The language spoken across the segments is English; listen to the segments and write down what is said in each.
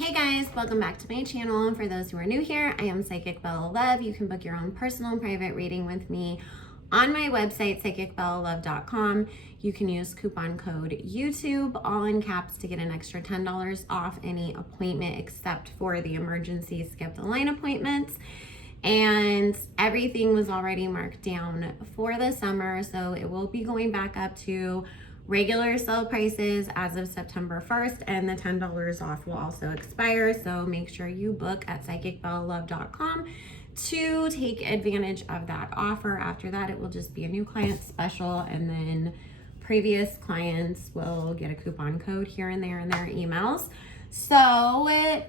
Hey guys, welcome back to my channel. And for those who are new here, I am Psychic Bella Love. You can book your own personal and private reading with me on my website, psychicbellalove.com. You can use coupon code YouTube, all in caps, to get an extra $10 off any appointment except for the emergency skip the line appointments. And everything was already marked down for the summer, so it will be going back up to regular sale prices as of September 1st, and the $10 off will also expire. So make sure you book at psychicbellalove.com to take advantage of that offer. After that, it will just be a new client special, and then previous clients will get a coupon code here and there in their emails. So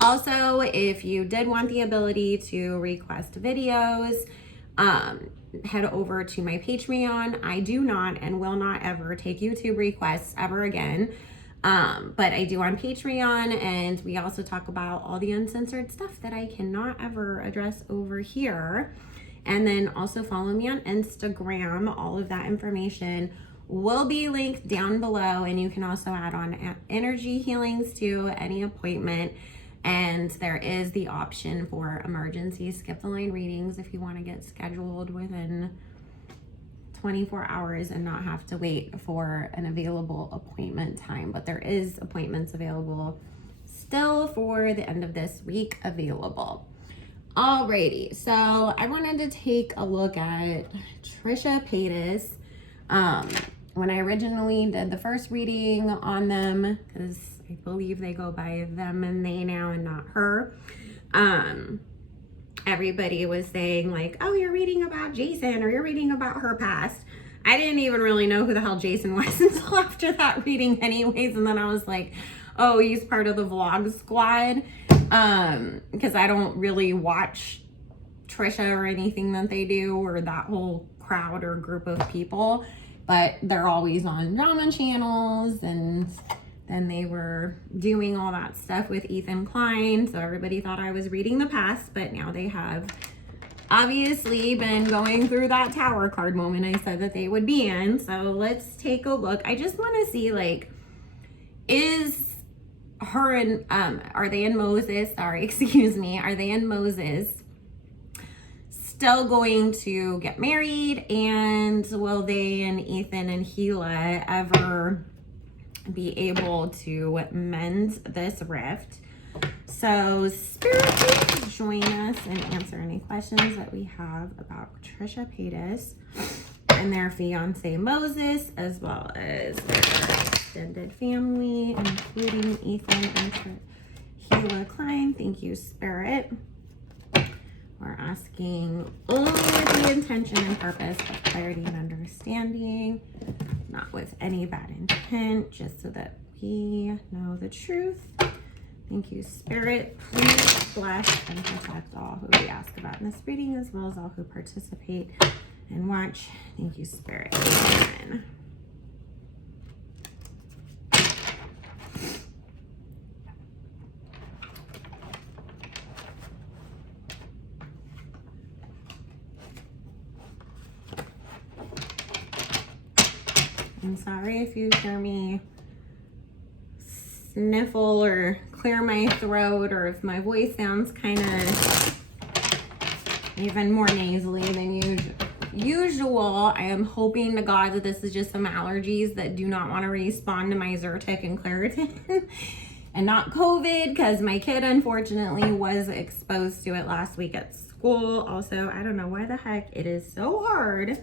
also, if you did want the ability to request videos, head over to my Patreon. I do not and will not ever take YouTube requests ever again. But I do on Patreon, and we also talk about all the uncensored stuff that I cannot ever address over here. And then also follow me on Instagram. All of that information will be linked down below, and you can also add on energy healings to any appointment. And there is the option for emergency skip the line readings if you want to get scheduled within 24 hours and not have to wait for an available appointment time. But there is appointments available still for the end of this week available. Alrighty, so I wanted to take a look at Trisha Paytas. When I originally did the first reading on them, because I believe they go by them and they now and not her, everybody was saying like, oh, you're reading about Jason or you're reading about her past. I didn't even really know who the hell Jason was until after that reading anyways. And then I was like, oh, he's part of the vlog squad, because I don't really watch Trisha or anything that they do or that whole crowd or group of people. But they're always on drama channels, and then they were doing all that stuff with Ethan Klein. So everybody thought I was reading the past, but now they have obviously been going through that tower card moment I said that they would be in. So let's take a look. I just want to see, like, is her and, are they in Moses? Sorry, excuse me. Are they in Moses still going to get married? And will they and Ethan and Hila ever be able to mend this rift? So Spirit, please join us and answer any questions that we have about Trisha Paytas and their fiance Moses, as well as their extended family, including Ethan and Hila Klein. Thank you, Spirit. We're asking only with the intention and purpose of clarity and understanding, not with any bad intent, just so that we know the truth. Thank you, Spirit. Please bless and protect all who we ask about in this reading, as well as all who participate and watch. Thank you, Spirit. Amen. I'm sorry if you hear me sniffle or clear my throat, or if my voice sounds kind of even more nasally than usual. I am hoping to God that this is just some allergies that do not want to respond to my Zyrtec and Claritin and not COVID, because my kid unfortunately was exposed to it last week at school. Also, I don't know why the heck it is so hard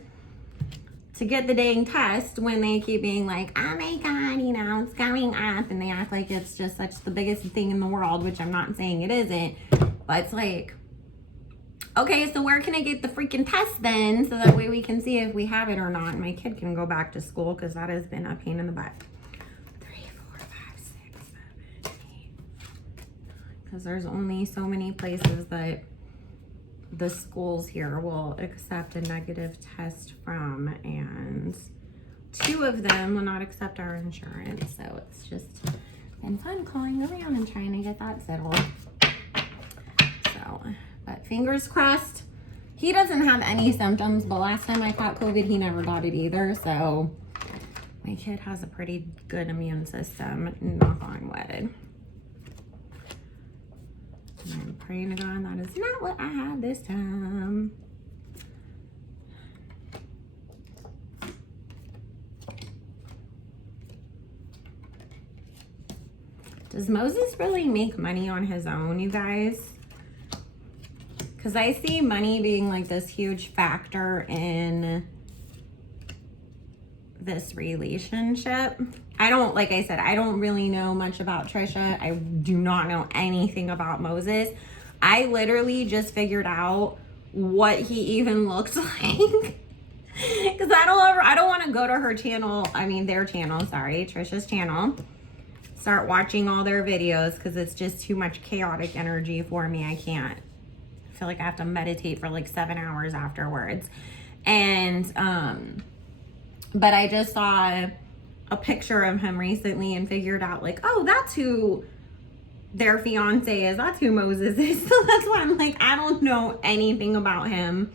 to get the dang test when they keep being like, oh my God, you know, it's going up, and they act like it's just such the biggest thing in the world, which I'm not saying it isn't, but it's like, okay, so where can I get the freaking test then, so that way we can see if we have it or not, and my kid can go back to school, because that has been a pain in the butt. 3, 4, 5, 6, 7, 8, because there's only so many places that the schools here will accept a negative test from, and 2 of them will not accept our insurance. So it's just been fun calling around and trying to get that settled. So, but fingers crossed. He doesn't have any symptoms, but last time I caught COVID, he never got it either. So my kid has a pretty good immune system, knock on wood. praying to God that is not what I had this time. Does Moses really make money on his own, you guys? Because I see money being like this huge factor in this relationship. I don't, like I said, I don't really know much about Trisha. I do not know anything about Moses. I literally just figured out what he even looks like. Because I don't want to go to her channel, their channel, sorry, Trisha's channel. Start watching all their videos because it's just too much chaotic energy for me. I can't. I feel like I have to meditate for like 7 hours afterwards. And, but I just saw a picture of him recently and figured out like, oh, that's who their fiance is. That's who Moses is. So that's why I'm like, I don't know anything about him.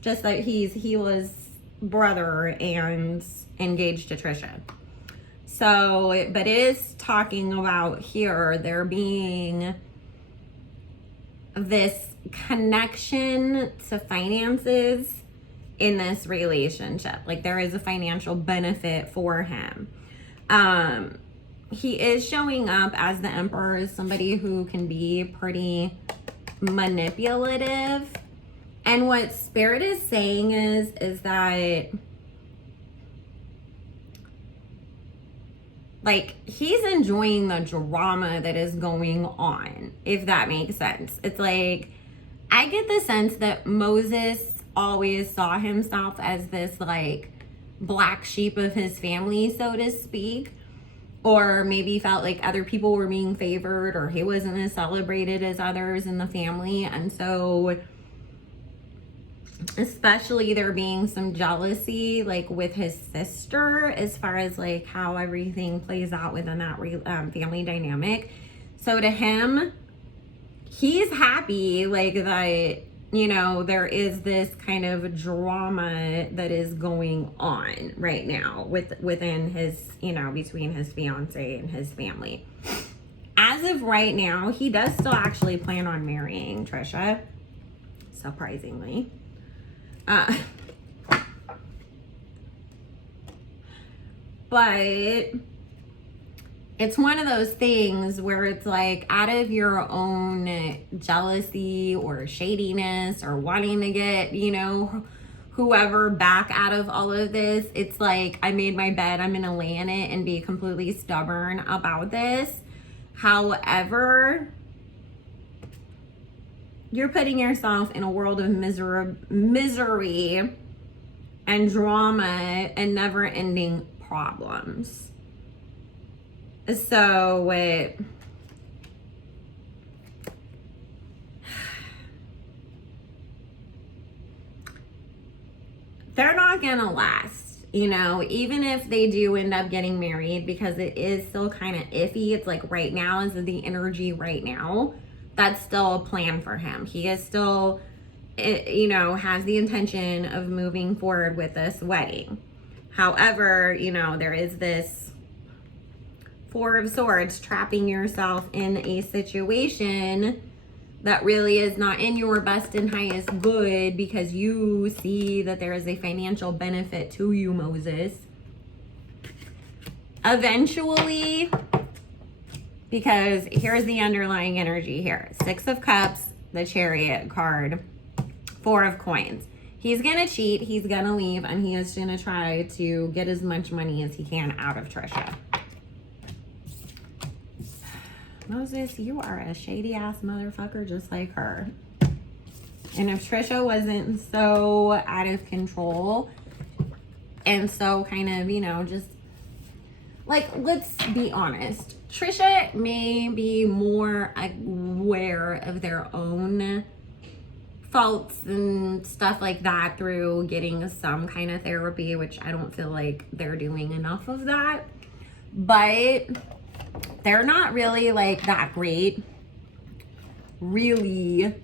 Just that he was brother and engaged to Trisha. So, but it is talking about here there being this connection to finances in this relationship. Like there is a financial benefit for him. He is showing up as the emperor as somebody who can be pretty manipulative. And what Spirit is saying is that like he's enjoying the drama that is going on, if that makes sense. It's like, I get the sense that Moses always saw himself as this like black sheep of his family, so to speak, or maybe felt like other people were being favored or he wasn't as celebrated as others in the family. And so especially there being some jealousy like with his sister as far as like how everything plays out within that family dynamic. So to him, he's happy like that, you know, there is this kind of drama that is going on right now within his, you know, between his fiance and his family. As of right now, he does still actually plan on marrying Trisha, surprisingly. But it's one of those things where it's like out of your own jealousy or shadiness or wanting to get, you know, whoever back out of all of this, it's like, I made my bed, I'm gonna lay in it and be completely stubborn about this. However, you're putting yourself in a world of misery and drama and never-ending problems. So they're not gonna last, you know, even if they do end up getting married, because it is still kind of iffy. It's like right now is the energy right now. That's still a plan for him. He is still, you know, has the intention of moving forward with this wedding. However, you know, there is this Four of Swords, trapping yourself in a situation that really is not in your best and highest good because you see that there is a financial benefit to you, Moses. Eventually, because here's the underlying energy here. 6 of Cups, the Chariot card, 4 of Coins. He's going to cheat, he's going to leave, and he is going to try to get as much money as he can out of Trisha. Moses, you are a shady-ass motherfucker just like her. And if Trisha wasn't so out of control and so kind of, you know, just like, let's be honest. Trisha may be more aware of their own faults and stuff like that through getting some kind of therapy, which I don't feel like they're doing enough of that. But they're not really like that great really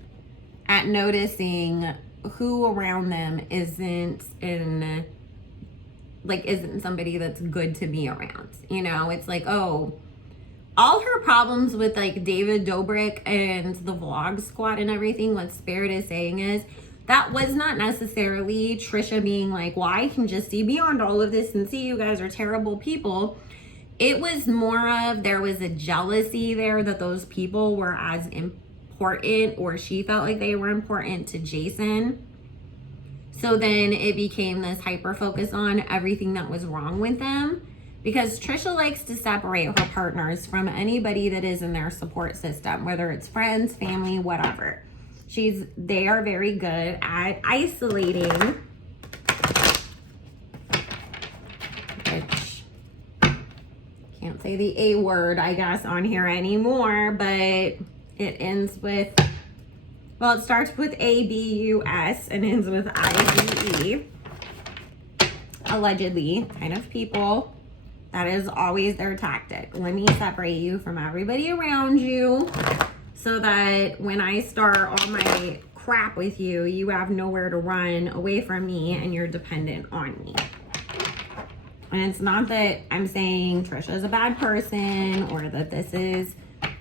at noticing who around them isn't somebody that's good to be around. You know, it's like, oh, all her problems with like David Dobrik and the Vlog Squad and everything, what Spirit is saying is that was not necessarily Trisha being like, well, I can just see beyond all of this and see you guys are terrible people. It was more of, there was a jealousy there that those people were as important, or she felt like they were important to Jason. So then it became this hyper focus on everything that was wrong with them, because Trisha likes to separate her partners from anybody that is in their support system, whether it's friends, family, whatever. They are very good at isolating, which can't say the A word, I guess, on here anymore, but it ends with, well, it starts with ABUS and ends with IBE. Allegedly, kind of people. That is always their tactic. Let me separate you from everybody around you so that when I start all my crap with you, you have nowhere to run away from me and you're dependent on me. And it's not that I'm saying Trisha's a bad person or that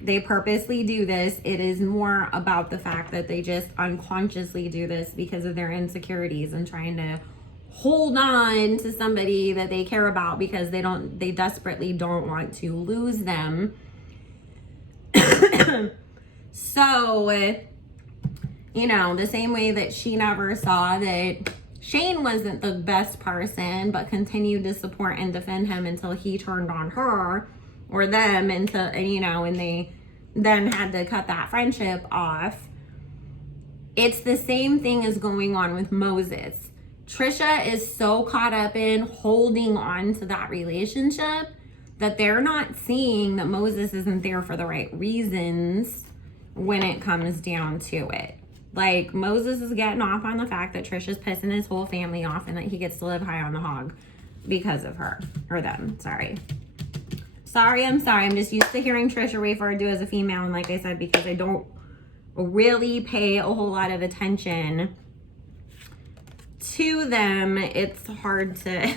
they purposely do this. It is more about the fact that they just unconsciously do this because of their insecurities and trying to hold on to somebody that they care about because they desperately don't want to lose them. So, you know, the same way that she never saw that Shane wasn't the best person, but continued to support and defend him until he turned on her or them, and they then had to cut that friendship off. It's the same thing as going on with Moses. Trisha is so caught up in holding on to that relationship that they're not seeing that Moses isn't there for the right reasons when it comes down to it. Like, Moses is getting off on the fact that Trisha's pissing his whole family off and that he gets to live high on the hog because of her. Or them, sorry. I'm sorry. I'm just used to hearing Trisha referred to as a female. And like I said, because I don't really pay a whole lot of attention to them, it's hard to...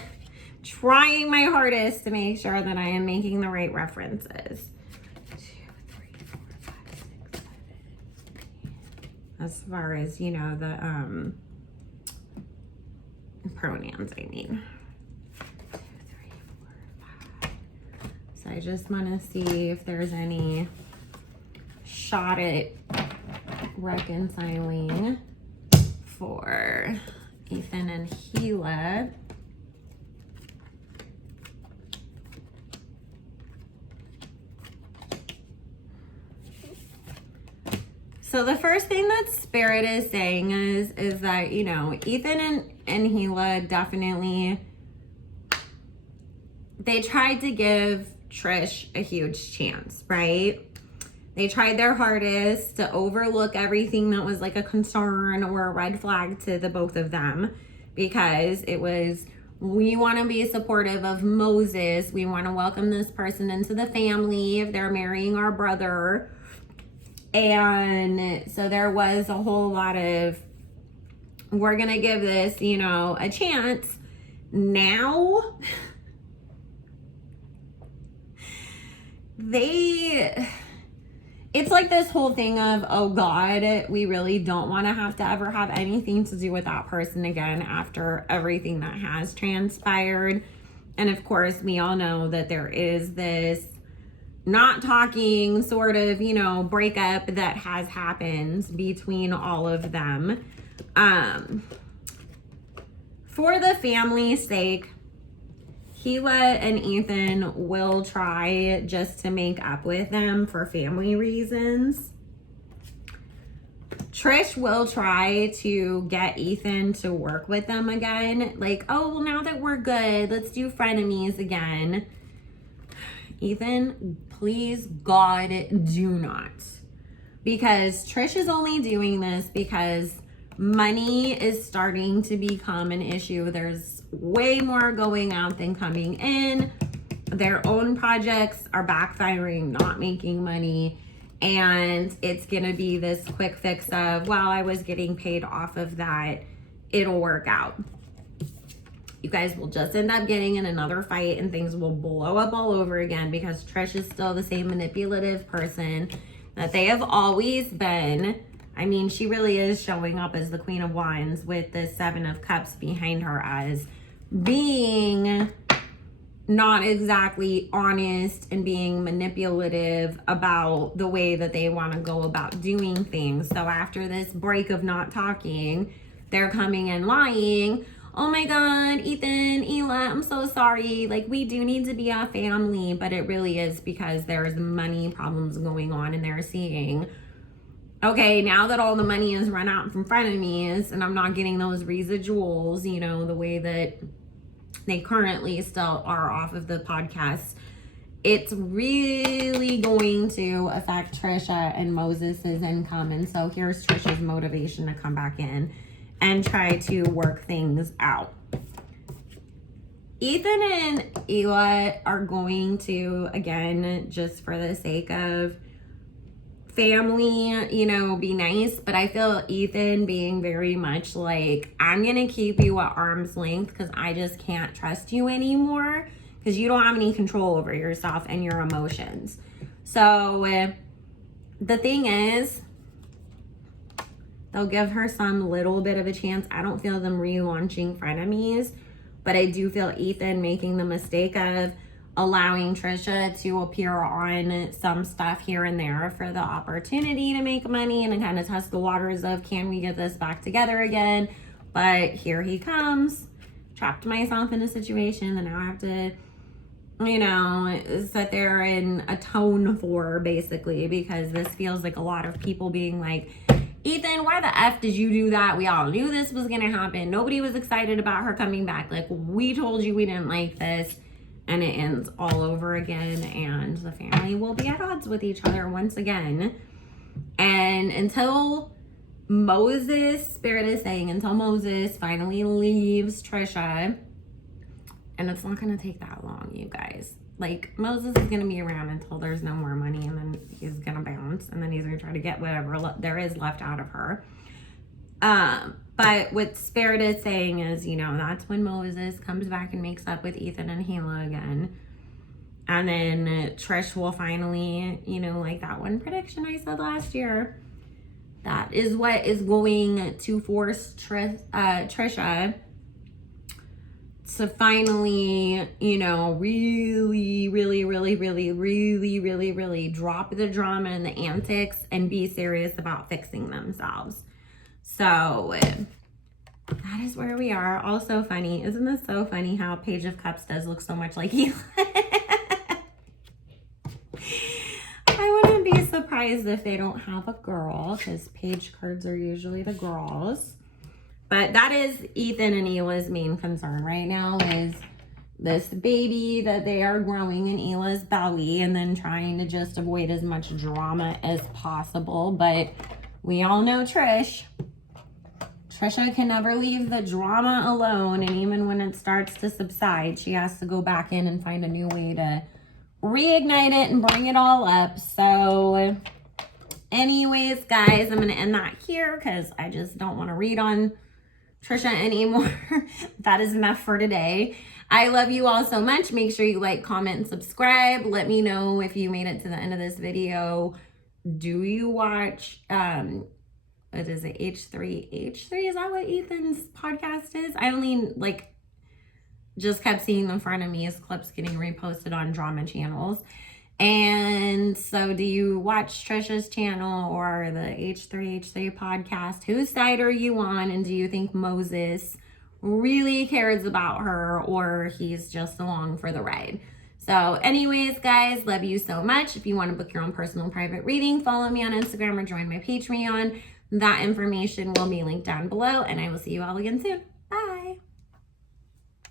trying my hardest to make sure that I am making the right references. 2, 3, 4, 5, 6, 7, 8. As far as, you know, the pronouns, I mean. 2, 3, 4, 5. So I just want to see if there's any shot at reconciling for Ethan and Hila. So the first thing that Spirit is saying is that, you know, Ethan and Hila definitely, they tried to give Trish a huge chance, right? They tried their hardest to overlook everything that was like a concern or a red flag to the both of them, because it was, we want to be supportive of Moses. We want to welcome this person into the family if they're marrying our brother. And so there was a whole lot of, we're going to give this, you know, a chance. Now, it's like this whole thing of, oh God, we really don't want to have ever have anything to do with that person again after everything that has transpired. And of course, we all know that there is this not talking sort of, you know, breakup that has happened between all of them. For the family's sake, Hila and Ethan will try just to make up with them for family reasons. Trish will try to get Ethan to work with them again. Like, oh, well, now that we're good, let's do frenemies again. Ethan, please, God, do not. Because Trish is only doing this because money is starting to become an issue. There's way more going out than coming in. Their own projects are backfiring, not making money. And it's going to be this quick fix of, well, I was getting paid off of that. It'll work out. you guys will just end up getting in another fight and things will blow up all over again because Trish is still the same manipulative person that they have always been. I mean, she really is showing up as the Queen of Wands with the Seven of Cups behind her as being not exactly honest and being manipulative about the way that they want to go about doing things. So after this break of not talking, they're coming and lying. Oh my God, Ethan, Hila, I'm so sorry. Like, we do need to be a family, but it really is because there's money problems going on and they're seeing, okay, now that all the money is run out from front of me and I'm not getting those residuals, you know, the way that they currently still are off of the podcast, it's really going to affect Trisha and Moses's income. And so here's Trisha's motivation to come back in and try to work things out. Ethan and Hila are going to, again, just for the sake of family, you know, be nice, but I feel Ethan being very much like, I'm gonna keep you at arm's length because I just can't trust you anymore because you don't have any control over yourself and your emotions. So the thing is, they'll give her some little bit of a chance. I don't feel them relaunching frenemies, but I do feel Ethan making the mistake of allowing Trisha to appear on some stuff here and there for the opportunity to make money and to kind of test the waters of, can we get this back together again? But here he comes. Trapped myself in a situation that now I have to, you know, sit there and atone for, basically, because this feels like a lot of people being like, Ethan, why the F did you do that? We all knew this was gonna happen. Nobody was excited about her coming back. Like, we told you we didn't like this. And it ends all over again, and the family will be at odds with each other once again. And until Moses, Spirit is saying, until Moses finally leaves Trisha, and it's not going to take that long, you guys. Like, Moses is going to be around until there's no more money, and then he's going to bounce, and then he's going to try to get whatever there is left out of her. But what Spirit is saying is, you know, that's when Moses comes back and makes up with Ethan and Hila again. And then Trish will finally, you know, like that one prediction I said last year, that is what is going to force Trisha to finally, you know, really drop the drama and the antics and be serious about fixing themselves. So that is where we are. Also funny. Isn't this so funny how Page of Cups does look so much like Hila? I wouldn't be surprised if they don't have a girl, because page cards are usually the girls. But that is Ethan and Hila's main concern right now, is this baby that they are growing in Hila's belly, and then trying to just avoid as much drama as possible. But we all know Trisha can never leave the drama alone, and even when it starts to subside, she has to go back in and find a new way to reignite it and bring it all up. So anyways, guys, I'm going to end that here because I just don't want to read on Trisha anymore. That is enough for today. I love you all so much. Make sure you like, comment, and subscribe. Let me know if you made it to the end of this video. Do you watch what is it, H3? Is that what Ethan's podcast is? I only just kept seeing in front of me as clips getting reposted on drama channels. And so do you watch Trisha's channel or the H3 podcast? Whose side are you on? And do you think Moses really cares about her, or he's just along for the ride? So anyways, guys, love you so much. If you want to book your own personal private reading, follow me on Instagram or join my Patreon. That information will be linked down below, and I will see you all again soon.